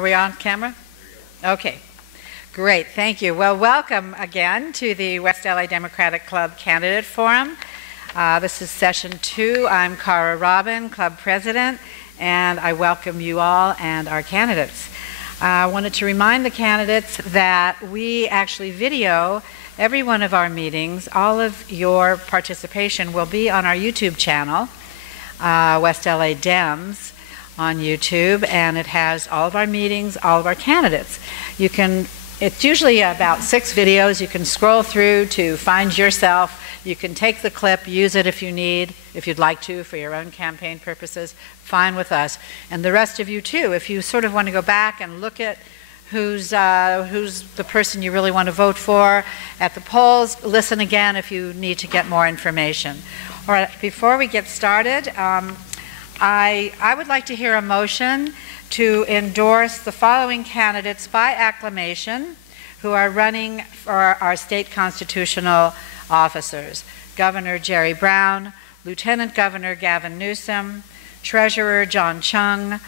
Are we on camera? Okay, great, thank you. Well, welcome again to the West LA Democratic Club Candidate Forum. This is session 2. I'm Cara Robin, club president, and I welcome you all and our candidates. I wanted to remind the candidates that we actually video every one of our meetings. All of your participation will be on our YouTube channel, WestLADems on YouTube, and it has all of our meetings, all of our candidates. It's usually about 6 videos. You can scroll through to find yourself. You can take the clip, use it if you'd like to, for your own campaign purposes. Fine with us. And the rest of you too, if you sort of want to go back and look at who's the person you really want to vote for at the polls, listen again if you need to get more information. All right, before we get started, I would like to hear a motion to endorse the following candidates by acclamation who are running for our state constitutional officers: Governor Jerry Brown, Lieutenant Governor Gavin Newsom, Treasurer John Chung,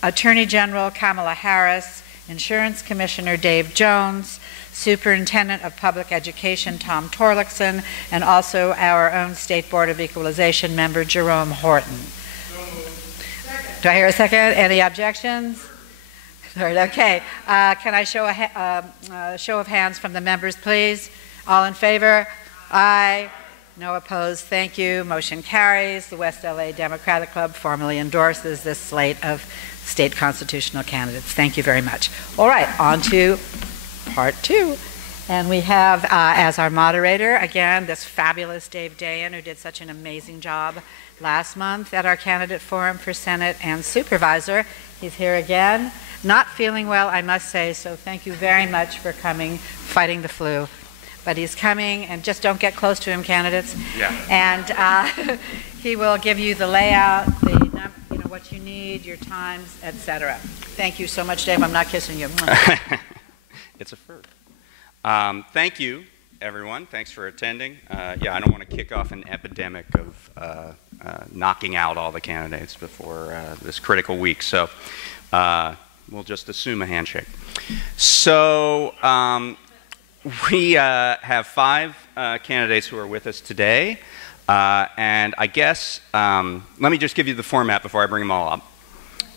Attorney General Kamala Harris, Insurance Commissioner Dave Jones, Superintendent of Public Education Tom Torlakson, and also our own State Board of Equalization member Jerome Horton. Do I hear a second? Any objections? Third, okay. Can I show a show of hands from the members, please? All in favor? Aye. No opposed. Thank you. Motion carries. The West LA Democratic Club formally endorses this slate of state constitutional candidates. Thank you very much. All right, on to part 2. And we have as our moderator, again, this fabulous Dave Dayen, who did such an amazing job last month at our candidate forum for Senate and supervisor. He's here again. Not feeling well, I must say, so thank you very much for coming, fighting the flu. But he's coming, and just don't get close to him, candidates. Yeah. And he will give you the layout, what you need, your times, etc. Thank you so much, Dave. I'm not kissing you. It's a first. Thank you, everyone. Thanks for attending. Yeah, I don't want to kick off an epidemic of knocking out all the candidates before this critical week, so we'll just assume a handshake. So we have 5 candidates who are with us today, and I guess let me just give you the format before I bring them all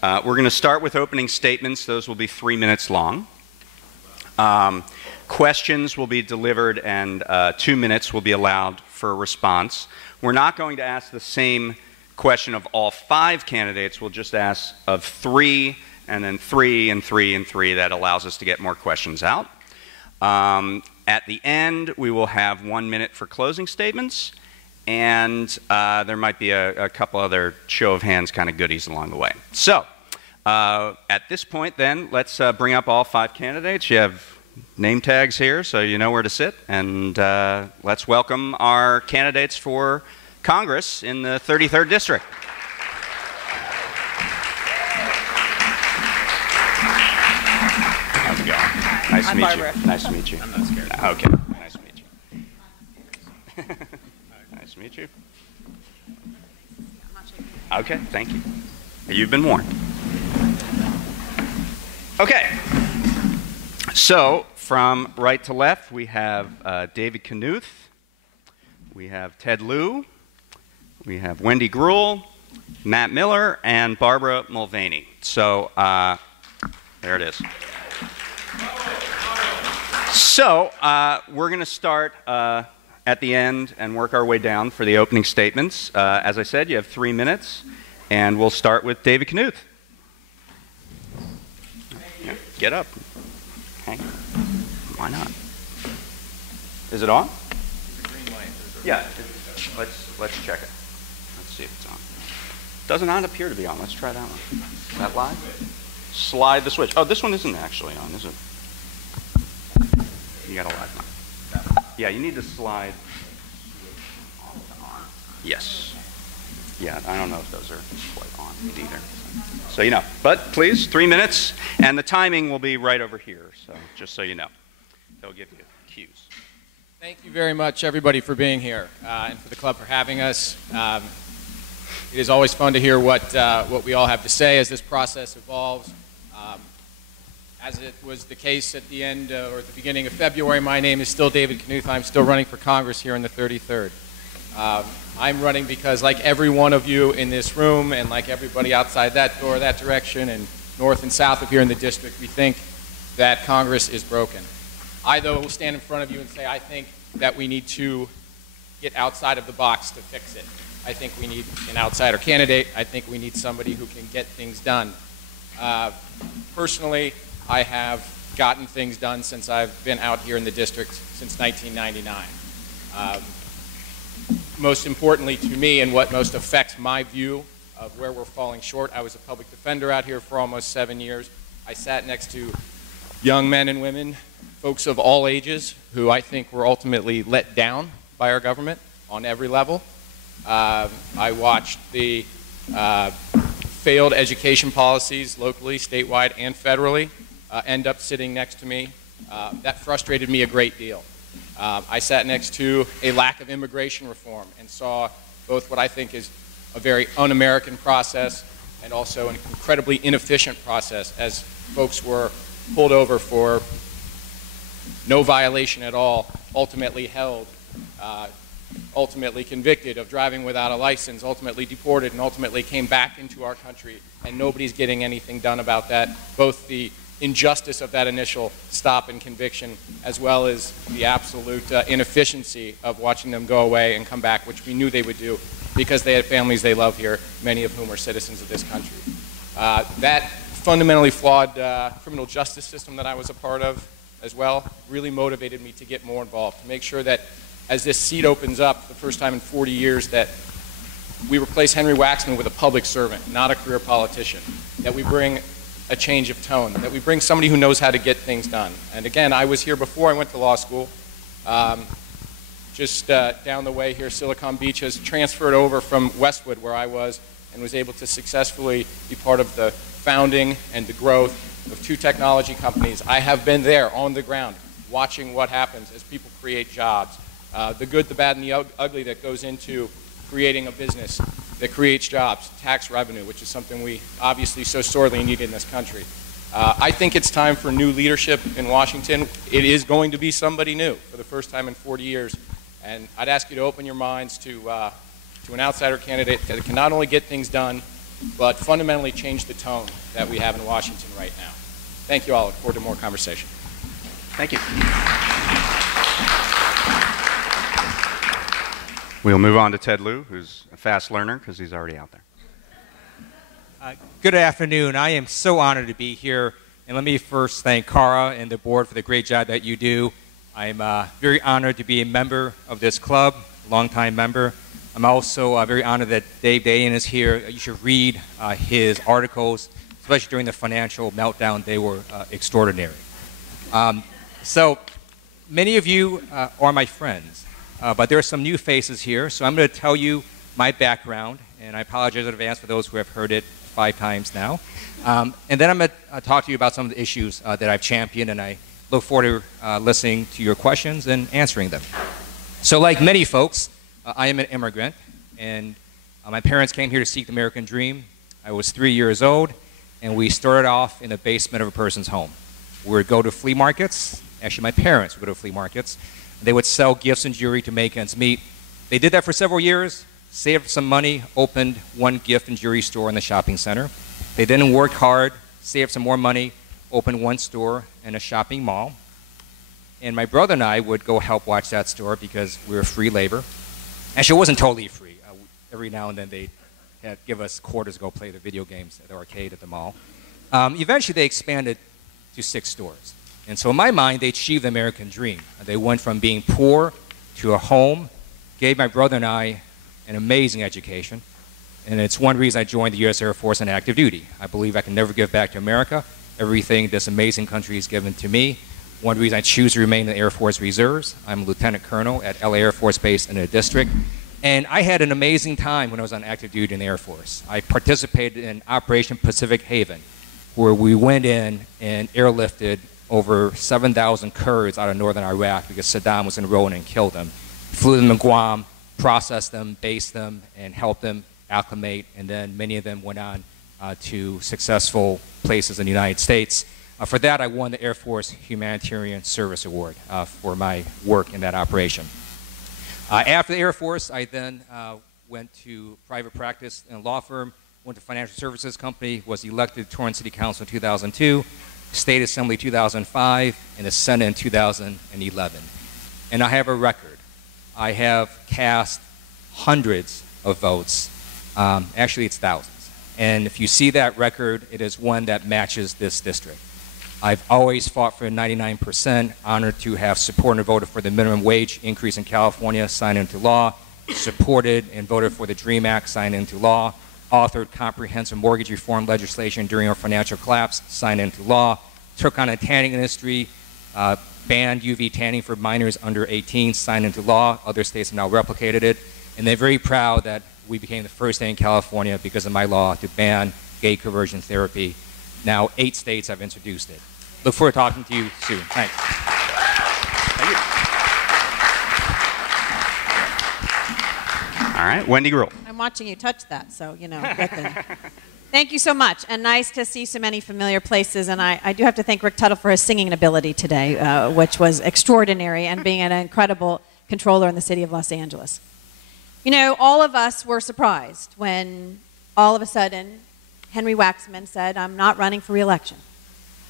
up. We're going to start with opening statements. Those will be 3 minutes long. Questions will be delivered, and 2 minutes will be allowed for a response. We're not going to ask the same question of all 5 candidates. We'll just ask of 3, and then 3, and 3, and 3. That allows us to get more questions out. At the end, we will have 1 minute for closing statements, and there might be a couple other show of hands kind of goodies along the way. So at this point, then, let's bring up all 5 candidates. You have name tags here, so you know where to sit, and let's welcome our candidates for Congress in the 33rd District. How's it going? Nice to meet you. Nice to meet you. I'm not scared. Okay, nice to meet you. Nice to meet you. Okay, thank you. You've been warned. Okay. So, from right to left, we have David Kanuth, we have Ted Lieu, we have Wendy Greuel, Matt Miller, and Barbara Mulvaney. So, there it is. So, we're going to start at the end and work our way down for the opening statements. As I said, you have 3 minutes, and we'll start with David Kanuth. Yeah, get up. Hang on. Why not? Is it on? There's a green light. Yeah. Let's check it. Let's see if it's on. Does not appear to be on. Let's try that one. Is that live? Slide the switch. Oh, this one isn't actually on, is it? You got a live one. Yeah, you need to slide. Yes. Yeah, I don't know if those are quite on either. So you know. But please, 3 minutes, and the timing will be right over here, so just so you know. They'll give you cues. Thank you very much, everybody, for being here, and for the club for having us. It is always fun to hear what we all have to say as this process evolves. As it was the case at the end or at the beginning of February, my name is still David Kanuth. I'm still running for Congress here in the 33rd. I'm running because, like every one of you in this room and like everybody outside that door, that direction, and north and south of here in the district, we think that Congress is broken. I, though, will stand in front of you and say I think that we need to get outside of the box to fix it. I think we need an outsider candidate. I think we need somebody who can get things done. Personally, I have gotten things done since I've been out here in the district since 1999. Most importantly to me, and what most affects my view of where we're falling short, I was a public defender out here for almost 7 years. I sat next to young men and women, folks of all ages, who I think were ultimately let down by our government on every level. I watched the failed education policies locally, statewide, and federally end up sitting next to me. That frustrated me a great deal. I sat next to a lack of immigration reform and saw both what I think is a very un-American process and also an incredibly inefficient process, as folks were pulled over for no violation at all, ultimately held, ultimately convicted of driving without a license, ultimately deported, and ultimately came back into our country, and nobody's getting anything done about that. Both the injustice of that initial stop and conviction, as well as the absolute inefficiency of watching them go away and come back, which we knew they would do because they had families they love here, many of whom are citizens of this country. That fundamentally flawed criminal justice system that I was a part of as well really motivated me to get more involved, to make sure that as this seat opens up for the first time in 40 years, that we replace Henry Waxman with a public servant, not a career politician, that we bring a change of tone, that we bring somebody who knows how to get things done. And again, I was here before I went to law school. Just down the way here, Silicon Beach has transferred over from Westwood, where I was, and was able to successfully be part of the founding and the growth of 2 technology companies. I have been there on the ground, watching what happens as people create jobs. The good, the bad, and the ugly that goes into creating a business that creates jobs, tax revenue, which is something we obviously so sorely need in this country. I think it's time for new leadership in Washington. It is going to be somebody new for the first time in 40 years. And I'd ask you to open your minds to an outsider candidate that can not only get things done, but fundamentally change the tone that we have in Washington right now. Thank you all. I look forward to more conversation. Thank you. We'll move on to Ted Lieu, who's a fast learner because he's already out there. Good afternoon. I am so honored to be here. And let me first thank Cara and the board for the great job that you do. I'm very honored to be a member of this club, longtime member. I'm also very honored that Dave Dayen is here. You should read his articles, especially during the financial meltdown. They were extraordinary. So many of you are my friends. But there are some new faces here, so I'm going to tell you my background, and I apologize in advance for those who have heard it 5 times now. And then I'm going to talk to you about some of the issues that I've championed, and I look forward to listening to your questions and answering them. So like many folks, I am an immigrant, and my parents came here to seek the American dream. I was 3 years old, and we started off in the basement of a person's home. We would go to flea markets. Actually, my parents would go to flea markets. They would sell gifts and jewelry to make ends meet. They did that for several years, saved some money, opened 1 gift and jewelry store in the shopping center. They then worked hard, saved some more money, opened 1 store in a shopping mall. And my brother and I would go help watch that store because we were free labor. Actually, it wasn't totally free. Every now and then they'd give us quarters to go play the video games at the arcade at the mall. Eventually, they expanded to 6 stores. And so in my mind, they achieved the American dream. They went from being poor to a home, gave my brother and I an amazing education. And it's one reason I joined the U.S. Air Force on active duty. I believe I can never give back to America everything this amazing country has given to me. One reason I choose to remain in the Air Force Reserves. I'm a lieutenant colonel at LA Air Force Base in the district. And I had an amazing time when I was on active duty in the Air Force. I participated in Operation Pacific Haven, where we went in and airlifted over 7,000 Kurds out of northern Iraq because Saddam was enrolling and killed them. Flew them to Guam, processed them, based them, and helped them acclimate. And then many of them went on to successful places in the United States. For that, I won the Air Force Humanitarian Service Award for my work in that operation. After the Air Force, I then went to private practice in a law firm, went to financial services company, was elected to Torrance City Council in 2002, State Assembly 2005, and the Senate in 2011. And I have a record. I have cast hundreds of votes. Actually, it's thousands. And if you see that record, it is one that matches this district. I've always fought for 99%, honored to have supported and voted for the minimum wage increase in California, signed into law, supported and voted for the DREAM Act, signed into law, authored comprehensive mortgage reform legislation during our financial collapse, signed into law, took on a tanning industry, banned UV tanning for minors under 18, signed into law. Other states have now replicated it. And they're very proud that we became the first state in California because of my law to ban gay conversion therapy. Now 8 states have introduced it. Look forward to talking to you soon. Thanks. Thank you. All right, Wendy Greuel. I'm watching you touch that, so, you know. Thank you so much, and nice to see so many familiar places. And I do have to thank Rick Tuttle for his singing ability today, which was extraordinary, and being an incredible controller in the city of Los Angeles. You know, all of us were surprised when all of a sudden Henry Waxman said, "I'm not running for re-election."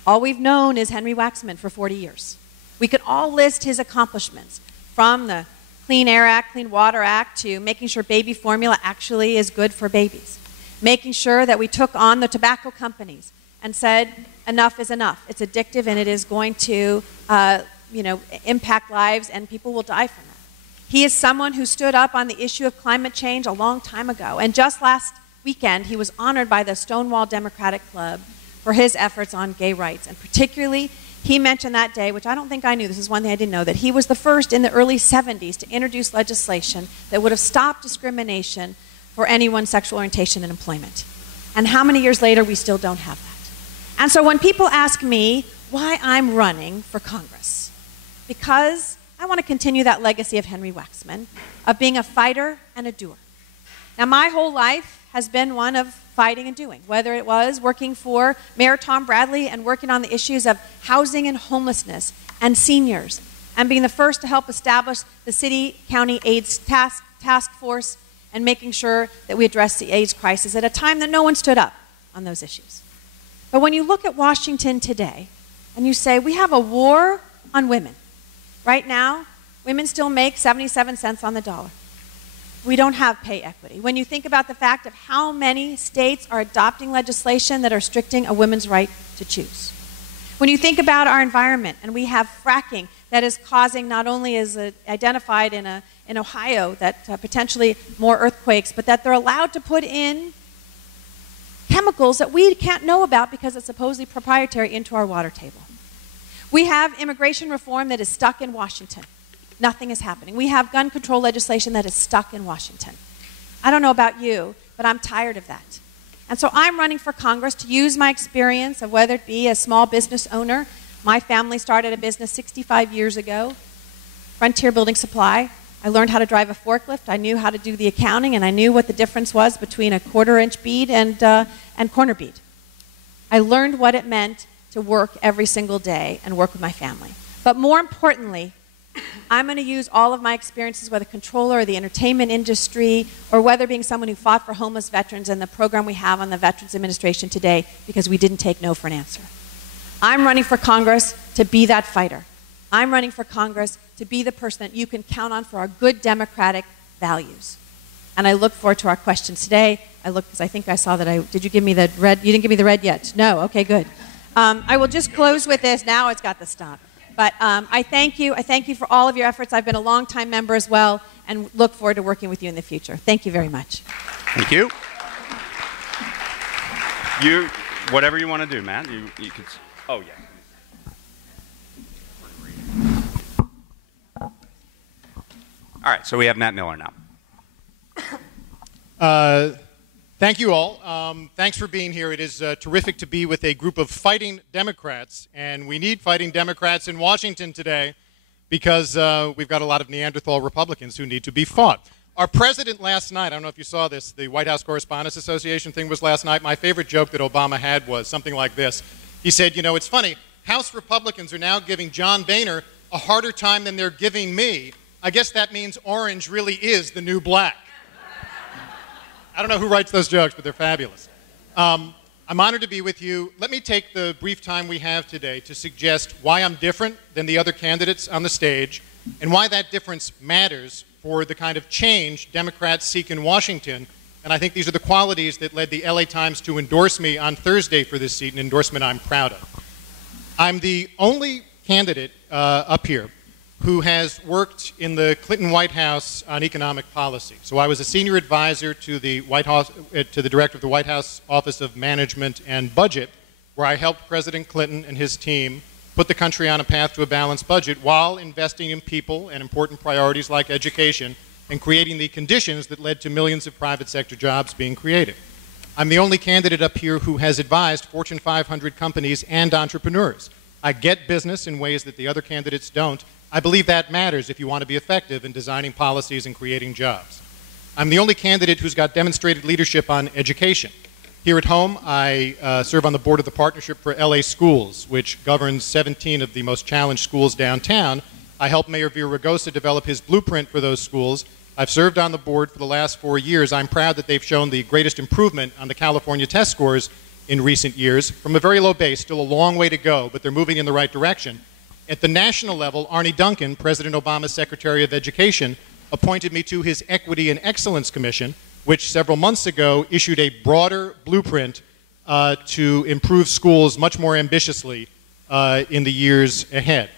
All we've known is Henry Waxman for 40 years. We could all list his accomplishments, from the Clean Air Act, Clean Water Act, to making sure baby formula actually is good for babies, making sure that we took on the tobacco companies and said, enough is enough. It's addictive and it is going to impact lives, and people will die from that. He is someone who stood up on the issue of climate change a long time ago. And just last weekend, he was honored by the Stonewall Democratic Club for his efforts on gay rights. And particularly, he mentioned that day, which I don't think I knew, this is one thing I didn't know, that he was the first in the early 70s to introduce legislation that would have stopped discrimination for anyone's sexual orientation in employment. And how many years later we still don't have that? And so when people ask me why I'm running for Congress, because I want to continue that legacy of Henry Waxman, of being a fighter and a doer. Now, my whole life has been one of fighting and doing, whether it was working for Mayor Tom Bradley and working on the issues of housing and homelessness and seniors, and being the first to help establish the city-county AIDS task force and making sure that we address the AIDS crisis at a time that no one stood up on those issues. But when you look at Washington today and you say, we have a war on women. Right now, women still make 77 cents on the dollar. We don't have pay equity. When you think about the fact of how many states are adopting legislation that are restricting a woman's right to choose. When you think about our environment, and we have fracking that is causing, not only is it identified in Ohio, that potentially more earthquakes, but that they're allowed to put in chemicals that we can't know about because it's supposedly proprietary into our water table. We have immigration reform that is stuck in Washington. Nothing is happening. We have gun control legislation that is stuck in Washington. I don't know about you, but I'm tired of that. And so I'm running for Congress to use my experience of whether it be a small business owner. My family started a business 65 years ago, Frontier Building Supply. I learned how to drive a forklift. I knew how to do the accounting, and I knew what the difference was between a quarter-inch bead and corner bead. I learned what it meant to work every single day and work with my family. But more importantly, I'm going to use all of my experiences, whether controller or the entertainment industry, or whether being someone who fought for homeless veterans and the program we have on the Veterans Administration today, because we didn't take no for an answer. I'm running for Congress to be that fighter. I'm running for Congress to be the person that you can count on for our good democratic values. And I look forward to our questions today. Because I think I saw that did you give me the red? You didn't give me the red yet. No, okay, good. I will just close with this. Now it's got to stop. But I thank you. I thank you for all of your efforts. I've been a long-time member as well, and look forward to working with you in the future. Thank you very much. Thank you. Whatever you want to do, Matt. You could. Oh, yeah. All right, so we have Matt Miller now. Thank you all. Thanks for being here. It is terrific to be with a group of fighting Democrats, and we need fighting Democrats in Washington today because we've got a lot of Neanderthal Republicans who need to be fought. Our president last night, I don't know if you saw this, the White House Correspondents Association thing was last night. My favorite joke that Obama had was something like this. He said, you know, it's funny, House Republicans are now giving John Boehner a harder time than they're giving me. I guess that means orange really is the new black. I don't know who writes those jokes, but they're fabulous. I'm honored to be with you. Let me take the brief time we have today to suggest why I'm different than the other candidates on the stage and why that difference matters for the kind of change Democrats seek in Washington. And I think these are the qualities that led the LA Times to endorse me on Thursday for this seat, an endorsement I'm proud of. I'm the only candidate up here who has worked in the Clinton White House on economic policy. So I was a senior advisor to the White House, to the director of the White House Office of Management and Budget, where I helped President Clinton and his team put the country on a path to a balanced budget while investing in people and important priorities like education and creating the conditions that led to millions of private sector jobs being created. I'm the only candidate up here who has advised Fortune 500 companies and entrepreneurs. I get business in ways that the other candidates don't. I believe that matters if you want to be effective in designing policies and creating jobs. I'm the only candidate who's got demonstrated leadership on education. Here at home, I serve on the board of the Partnership for LA Schools, which governs 17 of the most challenged schools downtown. I helped Mayor Villaraigosa develop his blueprint for those schools. I've served on the board for the last 4 years. I'm proud that they've shown the greatest improvement on the California test scores in recent years. From a very low base, still a long way to go, but they're moving in the right direction. At the national level, Arne Duncan, President Obama's Secretary of Education, appointed me to his Equity and Excellence Commission, which several months ago issued a broader blueprint to improve schools much more ambitiously in the years ahead.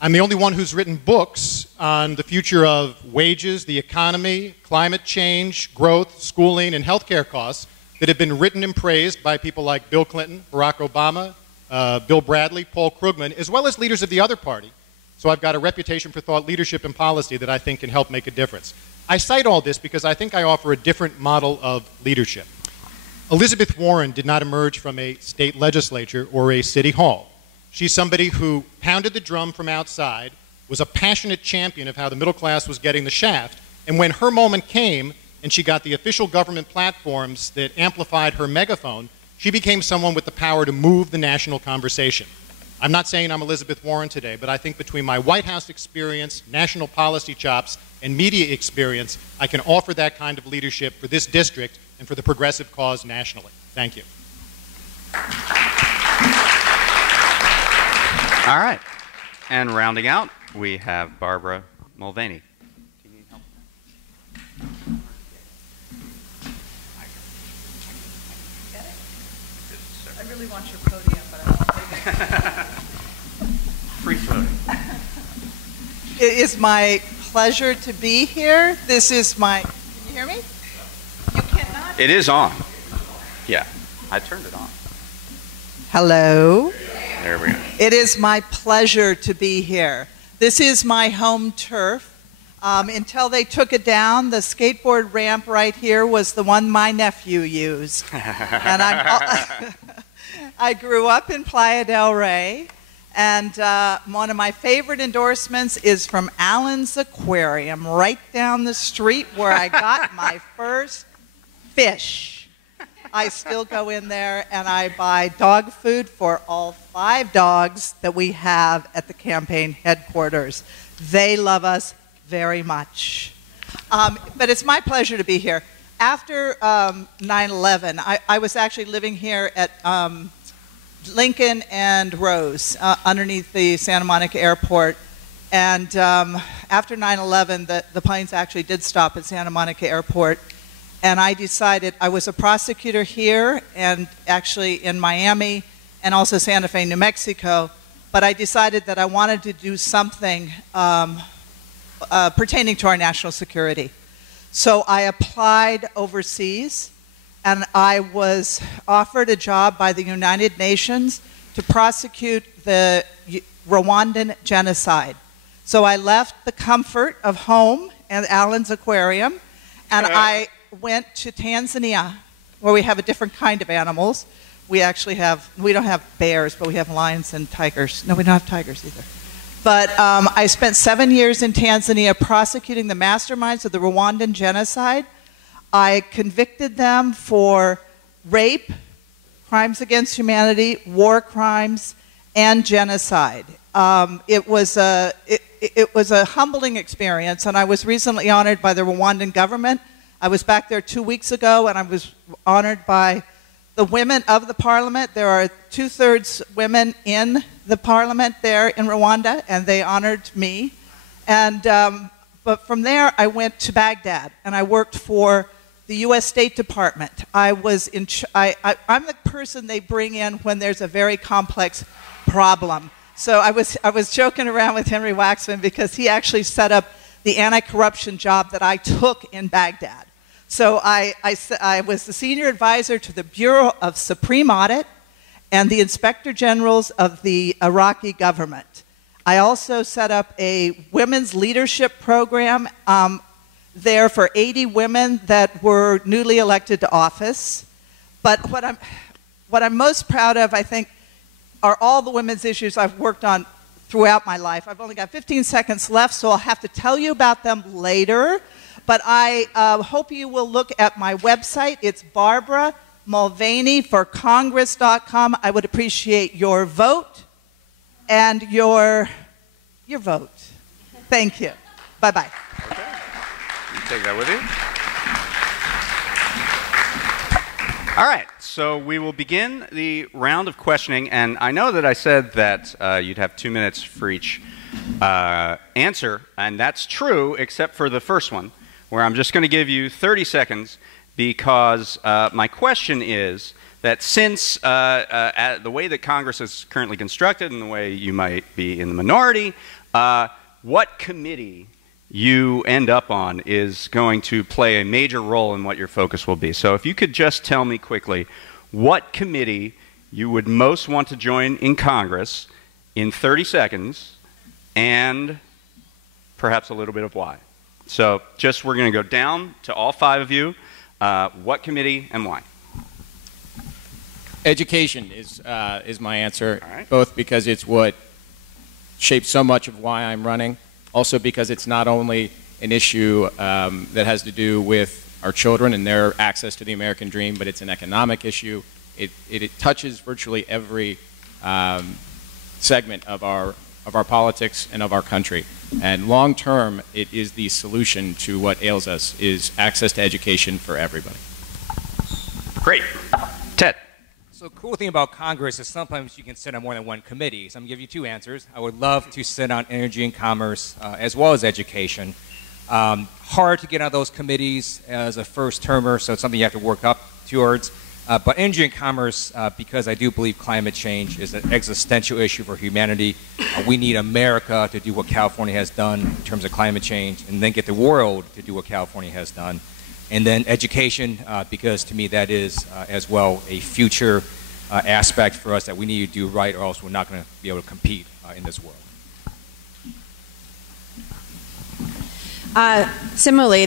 I'm the only one who's written books on the future of wages, the economy, climate change, growth, schooling, and healthcare costs that have been written and praised by people like Bill Clinton, Barack Obama, Bill Bradley, Paul Krugman, as well as leaders of the other party. So I've got a reputation for thought leadership and policy that I think can help make a difference. I cite all this because I think I offer a different model of leadership. Elizabeth Warren did not emerge from a state legislature or a city hall. She's somebody who pounded the drum from outside, was a passionate champion of how the middle class was getting the shaft, and when her moment came and she got the official government platforms that amplified her megaphone, she became someone with the power to move the national conversation. I'm not saying I'm Elizabeth Warren today, but I think between my White House experience, national policy chops, and media experience, I can offer that kind of leadership for this district and for the progressive cause nationally. Thank you. All right. And rounding out, we have Barbara Mulvaney. Do you need help? I really want your podium, but I don't think Free floating. it is my pleasure to be here. This is my, can you hear me? You cannot. It is on. Yeah, I turned it on. Hello. There we go. It is my pleasure to be here. This is my home turf. Until they took it down, the skateboard ramp right here was the one my nephew used. And I grew up in Playa del Rey, and one of my favorite endorsements is from Allen's Aquarium, right down the street where I got my first fish. I still go in there and I buy dog food for all 5 dogs that we have at the campaign headquarters. They love us very much. But it's my pleasure to be here. After 9/11, I was actually living here at Lincoln and Rose, underneath the Santa Monica airport. And after 9/11, the planes actually did stop at Santa Monica airport. And I decided, I was a prosecutor here and actually in Miami and also Santa Fe, New Mexico, but I decided that I wanted to do something pertaining to our national security. So I applied overseas, and I was offered a job by the United Nations to prosecute the Rwandan genocide. So I left the comfort of home and Allen's Aquarium, and I went to Tanzania, where we have a different kind of animals. We actually have, we don't have bears, but we have lions and tigers. No, we don't have tigers either. But I spent 7 years in Tanzania prosecuting the masterminds of the Rwandan genocide. I convicted them for rape, crimes against humanity, war crimes, and genocide. It was a humbling experience, and I was recently honored by the Rwandan government. I was back there 2 weeks ago, and I was honored by the women of the parliament. There are 2/3 women in the parliament there in Rwanda, and they honored me. And but from there, I went to Baghdad, and I worked for the U.S. State Department. I'm the person they bring in when there's a very complex problem. So I was joking around with Henry Waxman because he actually set up the anti-corruption job that I took in Baghdad. So I was the senior advisor to the Bureau of Supreme Audit and the Inspector Generals of the Iraqi government. I also set up a women's leadership program there for 80 women that were newly elected to office. But what I'm most proud of, I think, are all the women's issues I've worked on throughout my life. I've only got 15 seconds left, so I'll have to tell you about them later. But I hope you will look at my website. It's Barbara Mulvaney for Congress.com. I would appreciate your vote and your vote. Thank you. Bye-bye. Okay. You take that with you. All right, so we will begin the round of questioning, and I know that I said that you'd have 2 minutes for each answer, and that's true except for the first one, where I'm just going to give you 30 seconds because my question is that since the way that Congress is currently constructed and the way you might be in the minority, what committee you end up on is going to play a major role in what your focus will be. So if you could just tell me quickly what committee you would most want to join in Congress in 30 seconds and perhaps a little bit of why. So just we're going to go down to all 5 of you. What committee and why? Education is my answer, All right. both because it's what shapes so much of why I'm running, also because it's not only an issue that has to do with our children and their access to the American dream, but it's an economic issue. It touches virtually every segment of our politics and of our country. And long term, it is the solution to what ails us, is access to education for everybody. Great. Ted. So the cool thing about Congress is sometimes you can sit on more than one committee. So I'm going to give you 2 answers. I would love to sit on energy and commerce as well as education. Hard to get on those committees as a first termer, so it's something you have to work up towards. But energy and commerce, because I do believe climate change is an existential issue for humanity. We need America to do what California has done in terms of climate change, and then get the world to do what California has done. And then education, because to me that is as well a future aspect for us that we need to do right, or else we're not going to be able to compete in this world. Similarly,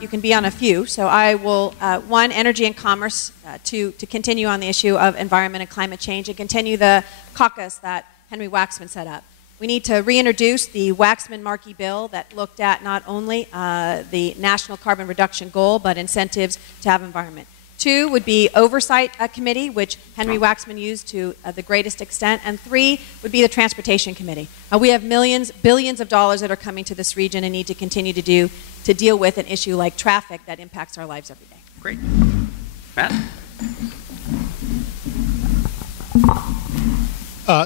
you can be on a few. So I will, one, energy and commerce, to continue on the issue of environment and climate change and continue the caucus that Henry Waxman set up. We need to reintroduce the Waxman-Markey bill that looked at not only the national carbon reduction goal, but incentives to have environment. 2 would be oversight committee, which Henry Waxman used to the greatest extent. And 3 would be the transportation committee. We have billions of dollars that are coming to this region and need to continue to deal with an issue like traffic that impacts our lives every day. Great. Matt?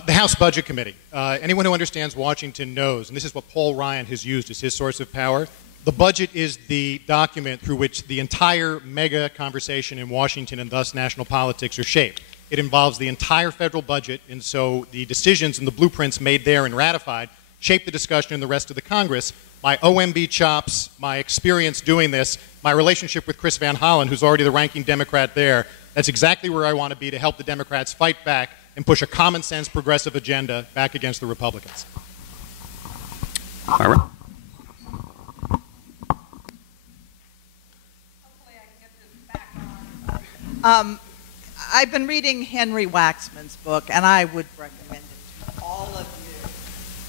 The House Budget Committee. Anyone who understands Washington knows, and this is what Paul Ryan has used as his source of power, the budget is the document through which the entire mega conversation in Washington and thus national politics are shaped. It involves the entire federal budget, and so the decisions and the blueprints made there and ratified shape the discussion in the rest of the Congress. My OMB chops, my experience doing this, my relationship with Chris Van Hollen, who's already the ranking Democrat there, that's exactly where I want to be to help the Democrats fight back and push a common sense progressive agenda back against the Republicans. Barbara? I've been reading Henry Waxman's book, and I would recommend it to all of you.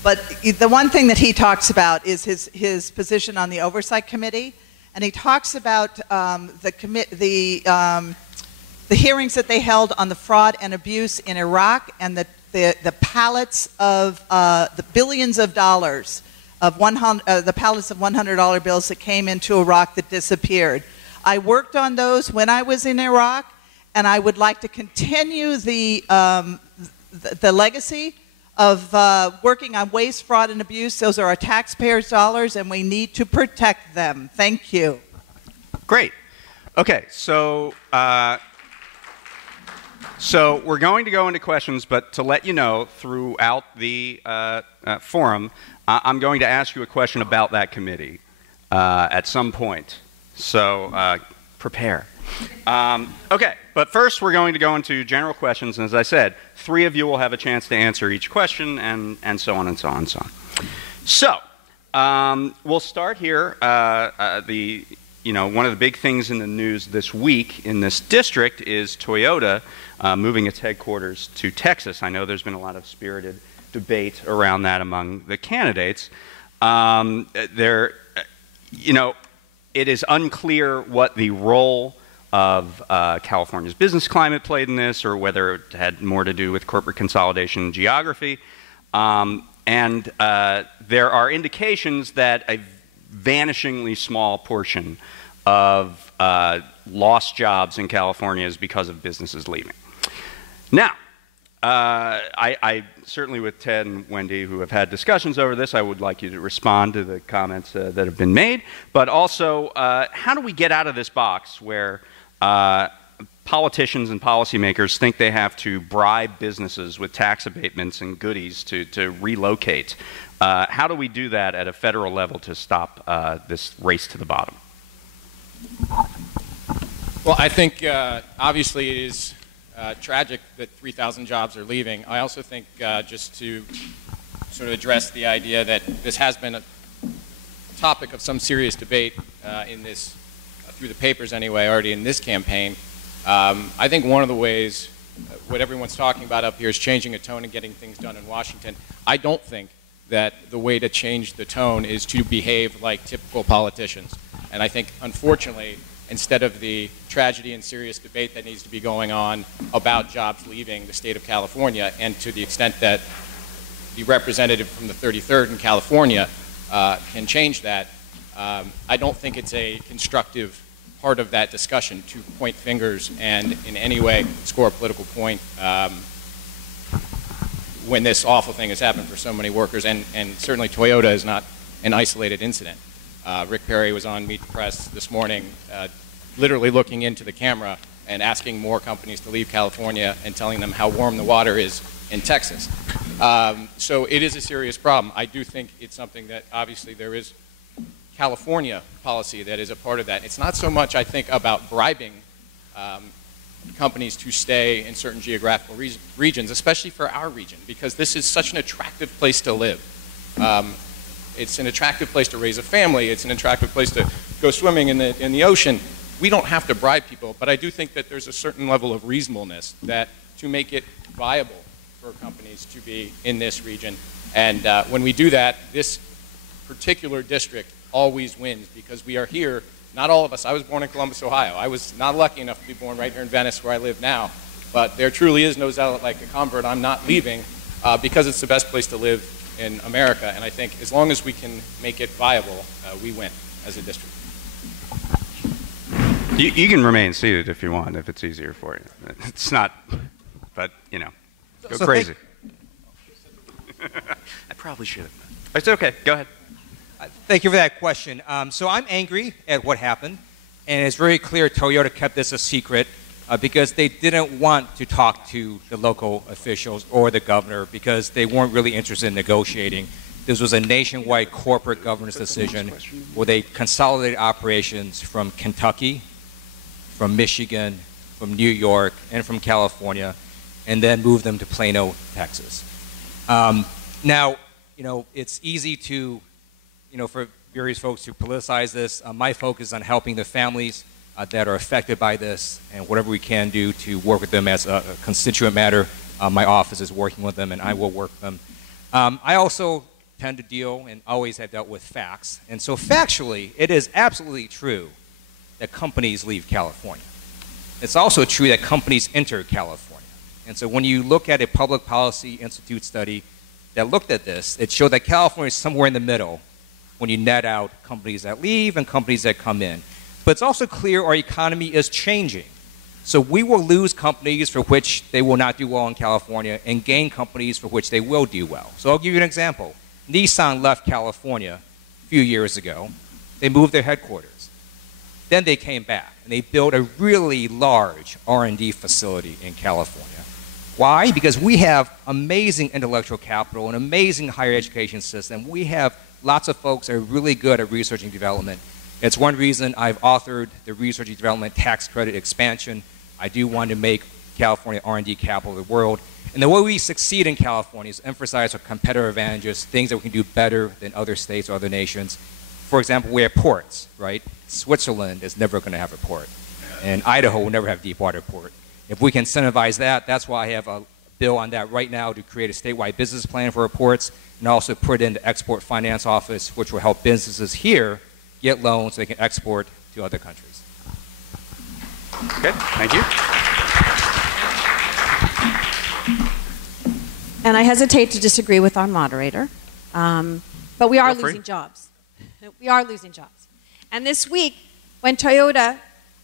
But the one thing that he talks about is his position on the Oversight Committee, and he talks about the hearings that they held on the fraud and abuse in Iraq and the pallets of the billions of dollars of the pallets of $100 bills that came into Iraq that disappeared. I worked on those when I was in Iraq, and I would like to continue the legacy of working on waste, fraud, and abuse. Those are our taxpayers' dollars, and we need to protect them. Thank you. Great. Okay, so we're going to go into questions, but to let you know, throughout the forum, I'm going to ask you a question about that committee at some point. So prepare. Okay, but first we're going to go into general questions, and as I said, 3 of you will have a chance to answer each question, and so on and so on and so on. So we'll start here. One of the big things in the news this week in this district is Toyota moving its headquarters to Texas. I know there's been a lot of spirited debate around that among the candidates. It is unclear what the role of California's business climate played in this, or whether it had more to do with corporate consolidation and geography. And there are indications that a vanishingly small portion of lost jobs in California is because of businesses leaving. Now, I certainly, with Ted and Wendy, who have had discussions over this, I would like you to respond to the comments that have been made. But also, how do we get out of this box where politicians and policymakers think they have to bribe businesses with tax abatements and goodies to relocate? How do we do that at a federal level to stop this race to the bottom? Well, I think obviously it is tragic that 3,000 jobs are leaving. I also think just to sort of address the idea that this has been a topic of some serious debate in this, through the papers anyway, already in this campaign. I think one of the ways, what everyone's talking about up here is changing a tone and getting things done in Washington. I don't think that the way to change the tone is to behave like typical politicians. And I think, unfortunately, instead of the tragedy and serious debate that needs to be going on about jobs leaving the state of California, and to the extent that the representative from the 33rd in California can change that, I don't think it's a constructive part of that discussion to point fingers and in any way score a political point when this awful thing has happened for so many workers, and certainly Toyota is not an isolated incident. Rick Perry was on Meet the Press this morning literally looking into the camera and asking more companies to leave California and telling them how warm the water is in Texas. So it is a serious problem. I do think it's something that obviously there is California policy that is a part of that. It's not so much, I think, about bribing companies to stay in certain geographical regions, especially for our region, because this is such an attractive place to live. It's an attractive place to raise a family. It's an attractive place to go swimming in the ocean. We don't have to bribe people, but I do think that there's a certain level of reasonableness that to make it viable for companies to be in this region. And when we do that, this particular district always wins, because we are here. Not all of us. I was born in Columbus, Ohio. I was not lucky enough to be born right here in Venice, where I live now. But there truly is no zealot like a convert. I'm not leaving because it's the best place to live in America. And I think as long as we can make it viable, we win as a district. You can remain seated if you want, if it's easier for you. It's not, but, you know, go crazy. I probably should have. It's okay. Go ahead. Thank you for that question. So I'm angry at what happened, and it's very clear Toyota kept this a secret because they didn't want to talk to the local officials or the governor because they weren't really interested in negotiating. This was a nationwide corporate governance decision where they consolidated operations from Kentucky, from Michigan, from New York, and from California, and then moved them to Plano, Texas. Now, you know, it's easy to, you know, for various folks to politicize this. My focus is on helping the families that are affected by this, and whatever we can do to work with them as a constituent matter. My office is working with them, and I will work with them. I also tend to deal and always have dealt with facts. And so factually, it is absolutely true that companies leave California. It's also true that companies enter California. And so when you look at a Public Policy Institute study that looked at this, it showed that California is somewhere in the middle when you net out companies that leave and companies that come in. But it's also clear our economy is changing. So we will lose companies for which they will not do well in California and gain companies for which they will do well. So I'll give you an example. Nissan left California a few years ago. They moved their headquarters. Then they came back and they built a really large R&D facility in California. Why? Because we have amazing intellectual capital, an amazing higher education system. We have lots of folks that are really good at research and development. It's one reason I've authored the research and development tax credit expansion. I do want to make California R&D capital of the world. And the way we succeed in California is emphasize our competitive advantages, things that we can do better than other states or other nations. For example, we have ports, right? Switzerland is never going to have a port. And Idaho will never have a deep water port. If we can incentivize that, that's why I have a bill on that right now to create a statewide business plan for our ports and also put in the Export Finance Office, which will help businesses here get loans so they can export to other countries. Okay, thank you. And I hesitate to disagree with our moderator, but we are losing jobs. We are losing jobs. And this week, when Toyota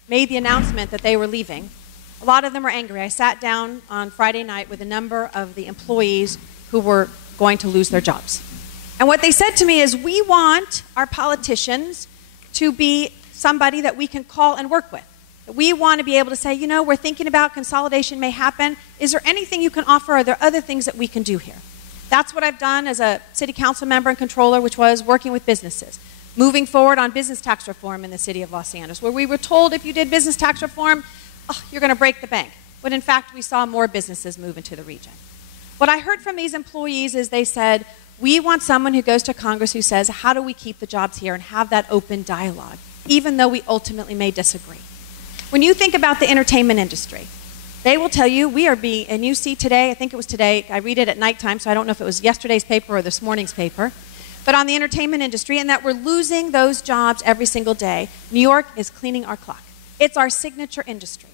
made the announcement that they were leaving, a lot of them were angry. I sat down on Friday night with a number of the employees who were going to lose their jobs. And what they said to me is, we want our politicians to be somebody that we can call and work with. We want to be able to say, you know, we're thinking about consolidation may happen. Is there anything you can offer? Are there other things that we can do here? That's what I've done as a city council member and controller, which was working with businesses. Moving forward on business tax reform in the city of Los Angeles, where we were told if you did business tax reform, oh, you're going to break the bank. But in fact, we saw more businesses move into the region. What I heard from these employees is they said, we want someone who goes to Congress who says, how do we keep the jobs here and have that open dialogue, even though we ultimately may disagree. When you think about the entertainment industry, they will tell you, we are being, and you see today, I think it was today, I read it at nighttime, so I don't know if it was yesterday's paper or this morning's paper, but on the entertainment industry, and that we're losing those jobs every single day. New York is cleaning our clock. It's our signature industry.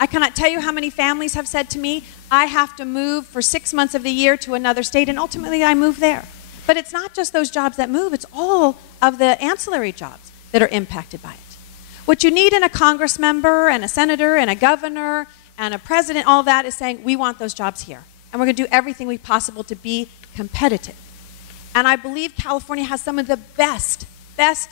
I cannot tell you how many families have said to me, I have to move for 6 months of the year to another state, and ultimately I move there. But it's not just those jobs that move, it's all of the ancillary jobs that are impacted by it. What you need in a Congress member and a senator and a governor and a president, all that is saying, we want those jobs here. And we're going to do everything we possible to be competitive. And I believe California has some of the best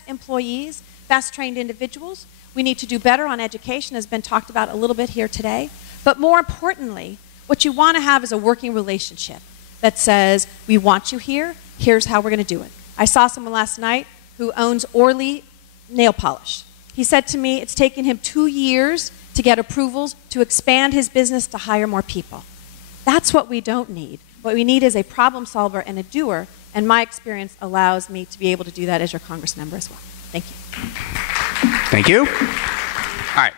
employees, best trained individuals. We need to do better on education, has been talked about a little bit here today. But more importantly, what you want to have is a working relationship that says, we want you here, here's how we're going to do it. I saw someone last night who owns Orly nail polish. He said to me, it's taken him 2 years to get approvals to expand his business to hire more people. That's what we don't need. What we need is a problem solver and a doer, and my experience allows me to be able to do that as your Congress member as well. Thank you. Thank you. All right.